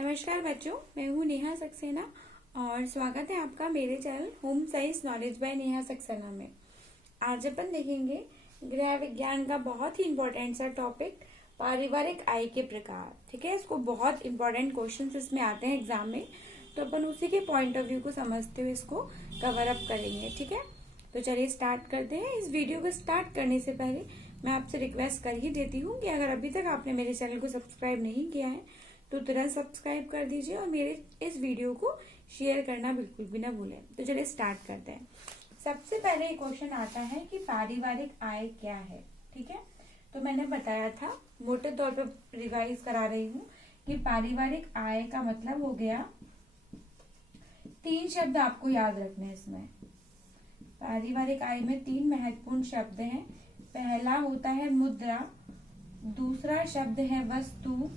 नमस्कार बच्चों, मैं हूँ नेहा सक्सेना और स्वागत है आपका मेरे channel home science knowledge by Neha Saxena में। आज अपन देखेंगे गृह विज्ञान का बहुत ही इम्पोर्टेंट सा टॉपिक, पारिवारिक आय के प्रकार। ठीक है, इसको बहुत इम्पोर्टेंट क्वेश्चंस इसमें आते हैं एग्जाम में, तो अपन उसी के पॉइंट ऑफ व्यू को समझते हुए इसको कवर अप करेंगे। ठीक है, तो चलिए स्टार्ट करते हैं। इस वीडियो को स्टार्ट करने से पहले मैं आपसे रिक्वेस्ट कर ही देती हूँ कि अगर अभी तक आपने मेरे चैनल को सब्सक्राइब नहीं किया है तो तुरंत सब्सक्राइब कर दीजिए और मेरे इस वीडियो को शेयर करना बिल्कुल भी ना भूलें। तो चलिए स्टार्ट करते हैं। सबसे पहले एक क्वेश्चन आता है कि पारिवारिक आय क्या है। ठीक है, तो मैंने बताया था, मोटे तौर पर रिवाइज करा रही हूँ कि पारिवारिक आय का मतलब हो गया, 3 शब्द आपको याद रखने हैं इसमें। पारिवारिक आय में 3 महत्वपूर्ण शब्द हैं। पहला होता है मुद्रा, दूसरा शब्द है वस्तु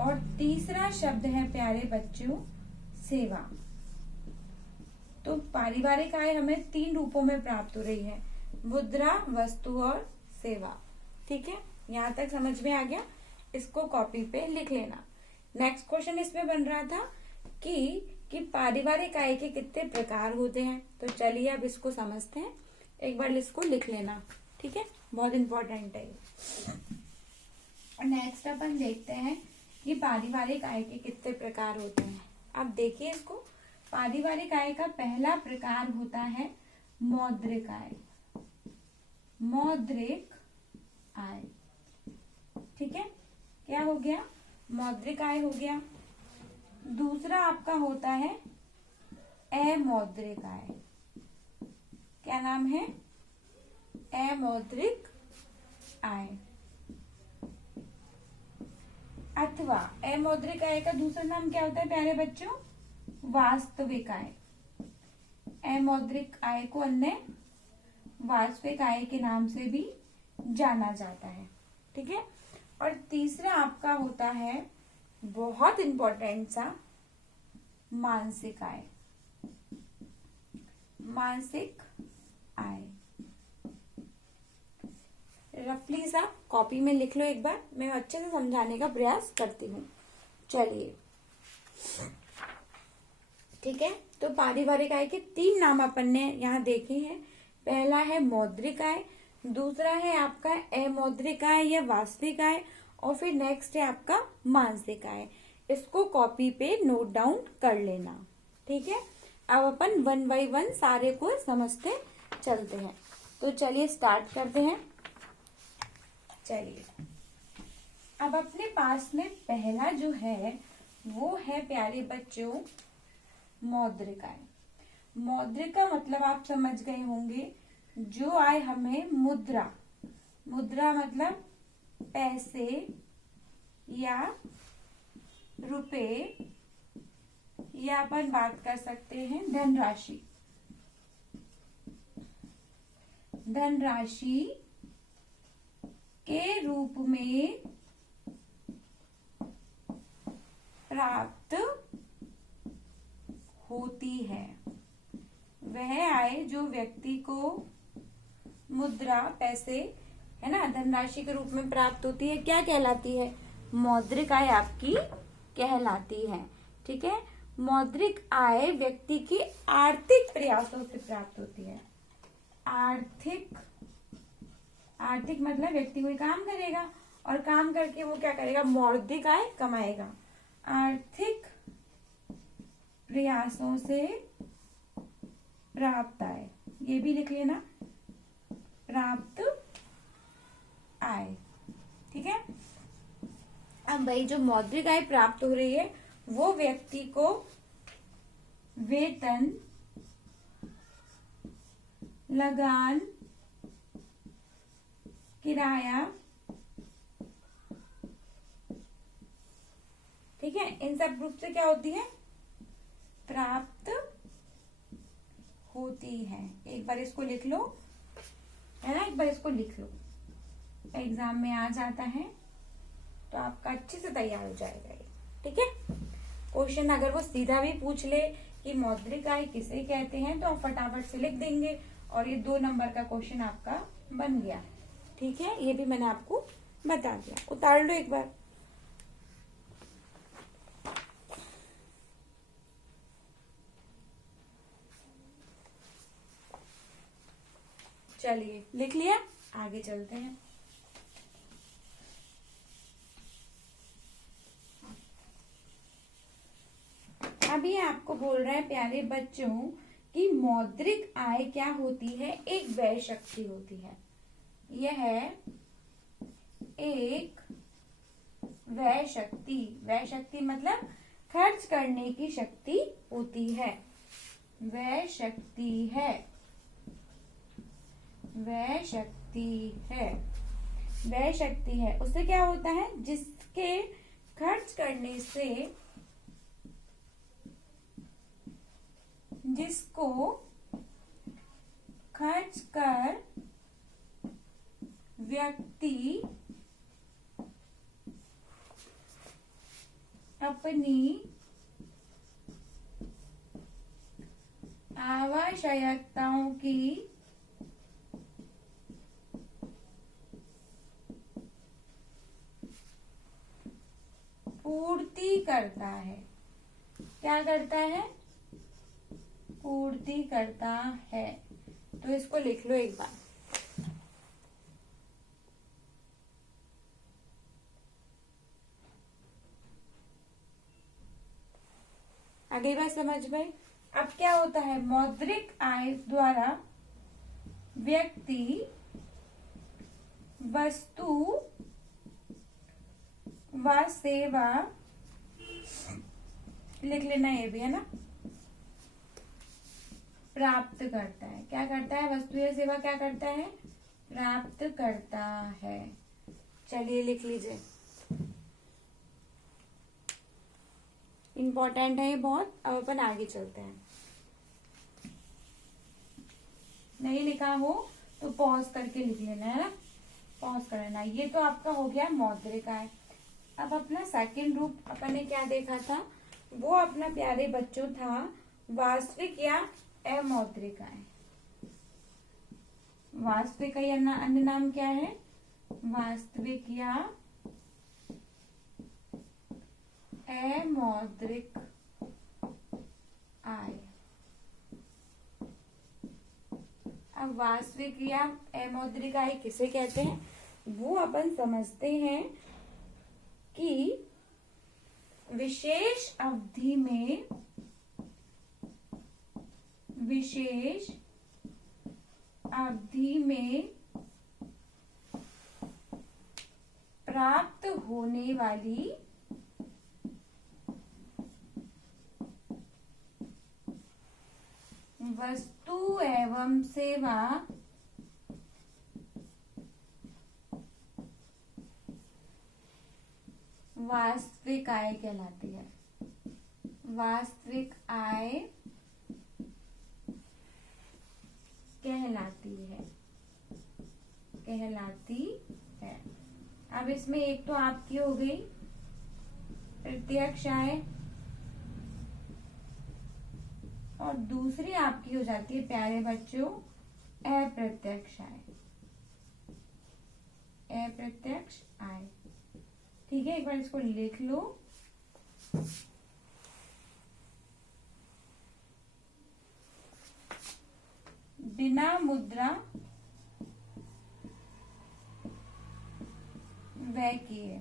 और तीसरा शब्द है प्यारे बच्चों सेवा। तो पारिवारिक आय हमें 3 रूपों में प्राप्त हो रही है, मुद्रा, वस्तु और सेवा। ठीक है, यहाँ तक समझ में आ गया। इसको कॉपी पे लिख लेना। नेक्स्ट क्वेश्चन इसमें बन रहा था कि पारिवारिक आय के कितने प्रकार होते हैं। तो चलिए अब इसको समझते हैं। एक बार इसको लिख लेना। ठीक है, बहुत इंपॉर्टेंट है। नेक्स्ट अपन देखते हैं कि पारिवारिक आय के कितने प्रकार होते हैं। अब देखिए इसको, पारिवारिक आय का पहला प्रकार होता है मौद्रिक आय। मौद्रिक आय, ठीक है, क्या हो गया? मौद्रिक आय हो गया। दूसरा आपका होता है अमौद्रिक आय। क्या नाम है? अमौद्रिक आय। अथवा अमौद्रिक आय का दूसरा नाम क्या होता है प्यारे बच्चों? वास्तविक आय। अमौद्रिक आय को अन्य वास्तविक आय के नाम से भी जाना जाता है। ठीक है, और तीसरा आपका होता है बहुत इंपॉर्टेंट सा मानसिक आय। मानसिक आय रफली सा कॉपी में लिख लो एक बार, मैं अच्छे से समझाने का प्रयास करती हूँ। चलिए, ठीक है, तो पारिवारिक आय के 3 नाम अपन ने यहाँ देखे हैं। पहला है मौद्रिक आय, दूसरा है आपका अमौद्रिक आय या वास्तविक आय, और फिर नेक्स्ट है आपका मानसिक आय। इसको कॉपी पे नोट डाउन कर लेना। ठीक है, अब अपन 1 बाय 1 सारे को समझते चलते हैं। तो चलिए स्टार्ट करते हैं। चलिए, अब अपने पास में पहला जो है वो है प्यारे बच्चों मौद्रिक आय। मौद्रिक का मतलब आप समझ गए होंगे, जो आय हमें मुद्रा, मुद्रा मतलब पैसे या रुपए, या अपन बात कर सकते हैं धनराशि। धनराशि के रूप में प्राप्त होती है। वह आय जो व्यक्ति को मुद्रा, पैसे है ना, धनराशि के रूप में प्राप्त होती है, क्या कहलाती है? मौद्रिक आय आपकी कहलाती है। ठीक है, मौद्रिक आय व्यक्ति की आर्थिक प्रयासों से प्राप्त होती है। आर्थिक मतलब व्यक्ति कोई काम करेगा और काम करके वो क्या करेगा? मौद्रिक आय कमाएगा। आर्थिक प्रयासों से प्राप्त आय, ये भी लिख लेना, प्राप्त आय। ठीक है, अब भाई जो मौद्रिक आय प्राप्त हो रही है वो व्यक्ति को वेतन, लगान, किराया, ठीक है, इन सब रूप से क्या होती है? प्राप्त होती है। एक बार इसको लिख लो, है ना, एक बार इसको लिख लो, एग्जाम में आ जाता है तो आपका अच्छे से तैयार हो जाएगा ये। ठीक है, क्वेश्चन अगर वो सीधा भी पूछ ले कि मौद्रिक आय किसे कहते हैं तो आप फटाफट से लिख देंगे और ये 2 नंबर का क्वेश्चन आपका बन गया। ठीक है, ये भी मैंने आपको बता दिया। उतार लो एक बार। चलिए लिख लिया, आगे चलते हैं। अभी आपको बोल रहा है प्यारे बच्चों कि मौद्रिक आय क्या होती है? एक व्यय शक्ति होती है। यह एक व्यय शक्ति, व्यय शक्ति मतलब खर्च करने की शक्ति होती है। व्यय शक्ति है, व्यय शक्ति है, व्यय शक्ति है। उससे क्या होता है? जिसके खर्च करने से, जिसको खर्च कर व्यक्ति अपनी आवश्यकताओं की पूर्ति करता है। क्या करता है? पूर्ति करता है। तो इसको लिख लो एक बार। आगे बात समझ में? अब क्या होता है? मौद्रिक आय द्वारा व्यक्ति वस्तु व सेवा, लिख लेना ये भी है ना, प्राप्त करता है। क्या करता है? वस्तु या सेवा क्या करता है? प्राप्त करता है। चलिए लिख लीजिए, इंपॉर्टेंट है ये बहुत। अब अपन आगे चलते हैं। नहीं लिखा हो तो पॉज करके लिख लेना है ना, पॉज कर लेना। ये तो आपका हो गया मौद्रिक आय। अब अपना सेकंड रूप अपन ने क्या देखा था? वो अपना प्यारे बच्चों था वास्तविक या अमौद्रिक आय। वास्तविक या अन्य नाम क्या है? वास्तविक या अमौद्रिक आय। अब वास्तविक या अमौद्रिक आय किसे कहते हैं? वो अपन समझते हैं कि विशेष अवधि में, विशेष अवधि में प्राप्त होने वाली वस्तु एवं सेवा वास्तविक आय कहलाती है। वास्तविक आय कहलाती है, कहलाती है। अब इसमें एक तो आपकी हो गई प्रत्यक्ष आय और दूसरी आपकी हो जाती है प्यारे बच्चों अप्रत्यक्ष आय। अप्रत्यक्ष आय, ठीक है। एक बार इसको लिख लो। बिना मुद्रा व्यय किए,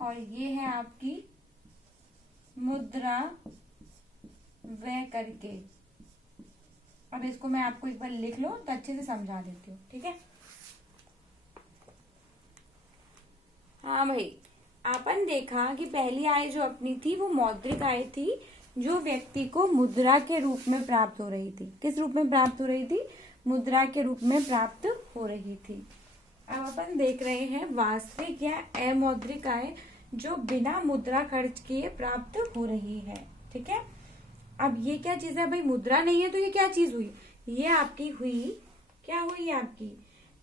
और ये है आपकी मुद्रा व्यय करके। अब इसको मैं आपको एक बार लिख लो तो अच्छे से समझा देती हूँ, ठीक है। हाँ भाई, अपन देखा कि पहली आय जो अपनी थी वो मौद्रिक आय थी, जो व्यक्ति को मुद्रा के रूप में प्राप्त हो रही थी। किस रूप में प्राप्त हो रही थी? मुद्रा के रूप में प्राप्त हो रही थी। अब अपन देख रहे हैं वास्तविक या अमौद्रिक आय जो बिना मुद्रा खर्च किए प्राप्त हो रही है, ठीक है। अब ये क्या चीज है भाई? मुद्रा नहीं है तो ये क्या चीज हुई? ये आपकी हुई, क्या हुई? आपकी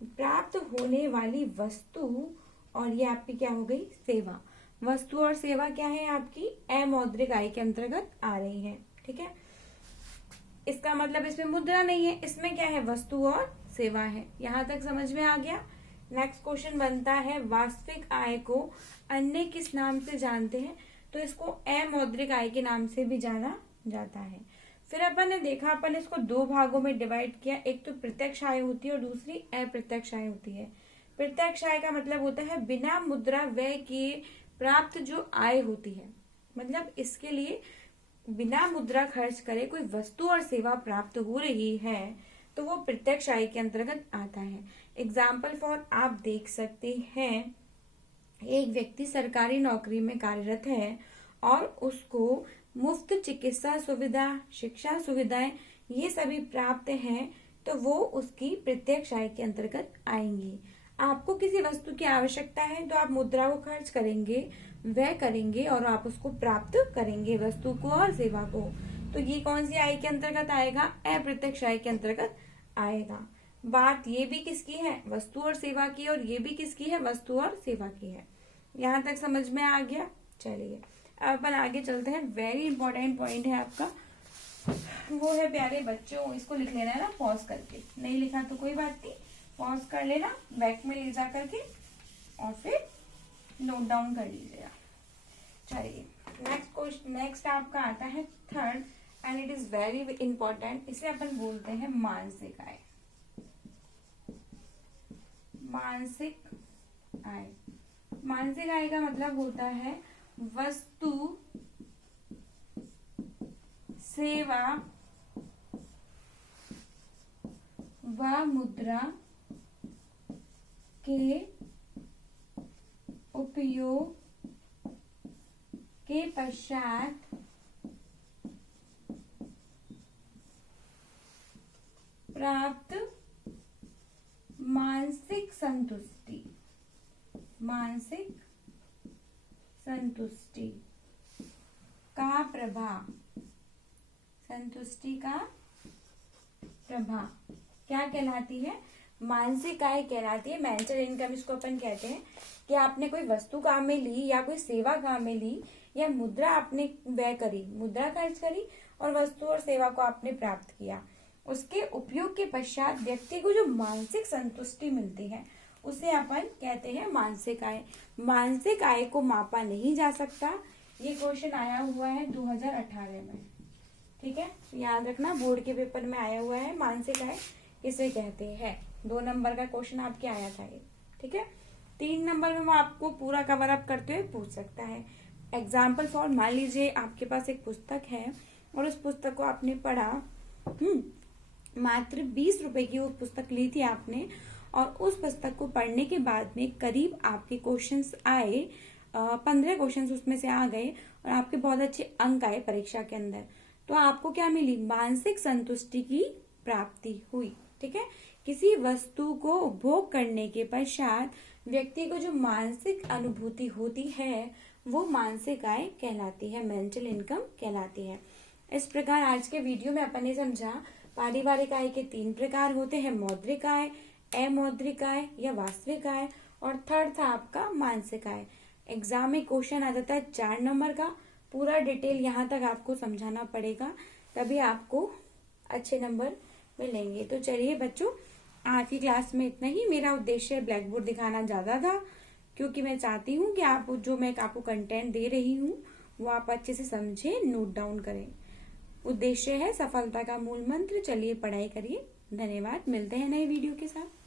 प्राप्त होने वाली वस्तु, और ये आपकी क्या हो गई? सेवा। वस्तु और सेवा क्या है? आपकी अमौद्रिक आय के अंतर्गत आ रही है, ठीक है। इसका मतलब इसमें मुद्रा नहीं है, इसमें क्या है? वस्तु और सेवा है। यहां तक समझ में आ गया। नेक्स्ट क्वेश्चन बनता है वास्तविक आय को अन्य किस नाम से जानते हैं? तो इसको अमौद्रिक आय के नाम से भी जाना जाता है। फिर अपन ने देखा, अपन ने इसको दो भागों में डिवाइड किया, एक तो प्रत्यक्ष आय होती है और दूसरी अप्रत्यक्ष आय होती है। प्रत्यक्ष आय का मतलब होता है बिना मुद्रा व्यय किए प्राप्त जो आय होती है, मतलब इसके लिए बिना मुद्रा खर्च करे कोई वस्तु और सेवा प्राप्त हो रही है तो वो प्रत्यक्ष आय के अंतर्गत आता है। एग्जाम्पल फॉर आप देख सकते हैं, एक व्यक्ति सरकारी नौकरी में कार्यरत है और उसको मुफ्त चिकित्सा सुविधा, शिक्षा सुविधाएं ये सभी प्राप्त हैं तो वो उसकी प्रत्यक्ष आय के अंतर्गत आएंगी। आपको किसी वस्तु की आवश्यकता है तो आप मुद्रा को खर्च करेंगे, व्यय करेंगे और आप उसको प्राप्त करेंगे, वस्तु को और सेवा को। तो ये कौन सी आय के अंतर्गत आएगा? अप्रत्यक्ष आय के अंतर्गत आएगा। बात ये भी किसकी है? वस्तु और सेवा की, और ये भी किसकी है? वस्तु और सेवा की है। यहाँ तक समझ में आ गया? चलिए अब अपन आगे चलते हैं। वेरी इंपॉर्टेंट पॉइंट है आपका, वो है प्यारे बच्चों, इसको लिख लेना है ना पॉज करके, नहीं लिखा तो कोई बात नहीं, पॉज कर लेना, बैक में ले जा करके और फिर नोट डाउन कर लीजिएगा। चलिए नेक्स्ट आपका आता है third, and it is very important. इसे अपन बोलते हैं मानसिक आय। मानसिक आय, मानसिक आय का मतलब होता है वस्तु, सेवा व मुद्रा के उपयोग के पश्चात प्राप्त मानसिक संतुष्टि। मानसिक संतुष्टि का प्रभाव, संतुष्टि का प्रभाव क्या कहलाती है? मानसिक आय कहलाती है। मेंटल इनकम इसको अपन कहते हैं कि आपने कोई वस्तु काम में ली या कोई सेवा काम में ली या मुद्रा आपने व्यय करी, मुद्रा खर्च करी और वस्तु और सेवा को आपने प्राप्त किया, उसके उपयोग के पश्चात व्यक्ति को जो मानसिक संतुष्टि मिलती है उसे अपन कहते हैं मानसिक आय। मानसिक आय को मापा नहीं जा सकता। ये क्वेश्चन आया हुआ है 2018 में, ठीक है, याद रखना, बोर्ड के पेपर में आया हुआ है। मानसिक आय किसे कहते हैं? 2 नंबर का क्वेश्चन आपके आया था ये, ठीक है। 3 नंबर में वो आपको पूरा कवर अप करते हुए पूछ सकता है। एग्जाम्पल फॉर, मान लीजिए आपके पास एक पुस्तक है और उस पुस्तक को आपने पढ़ा, मात्र 20 रुपए की वो पुस्तक ली थी आपने, और उस पुस्तक को पढ़ने के बाद में करीब आपके क्वेश्चंस आए, 15 क्वेश्चंस उसमें से आ गए और आपके बहुत अच्छे अंक आए परीक्षा के अंदर, तो आपको क्या मिली? मानसिक संतुष्टि की प्राप्ति हुई, ठीक है। किसी वस्तु को उपभोग करने के पश्चात व्यक्ति को जो मानसिक अनुभूति होती है वो मानसिक आय कहलाती है, मेंटल इनकम कहलाती है। इस प्रकार आज के वीडियो में अपन ने समझा पारिवारिक आय के 3 प्रकार होते हैं, मौद्रिक आय, अमौद्रिक आय या वास्तविक आय, और थर्ड था आपका मानसिक आय। एग्जाम में क्वेश्चन आ जाता है 4 नंबर का, पूरा डिटेल यहाँ तक आपको समझाना पड़ेगा, तभी आपको अच्छे नंबर मिलेंगे। तो चलिए बच्चों, आज की क्लास में इतना ही। मेरा उद्देश्य ब्लैक बोर्ड दिखाना ज्यादा था, क्योंकि मैं चाहती हूँ कि आप जो मैं आपको कंटेंट दे रही हूँ वो आप अच्छे से समझें, नोट डाउन करें। उद्देश्य है सफलता का मूल मंत्र। चलिए पढ़ाई करिए। धन्यवाद, मिलते हैं नए वीडियो के साथ।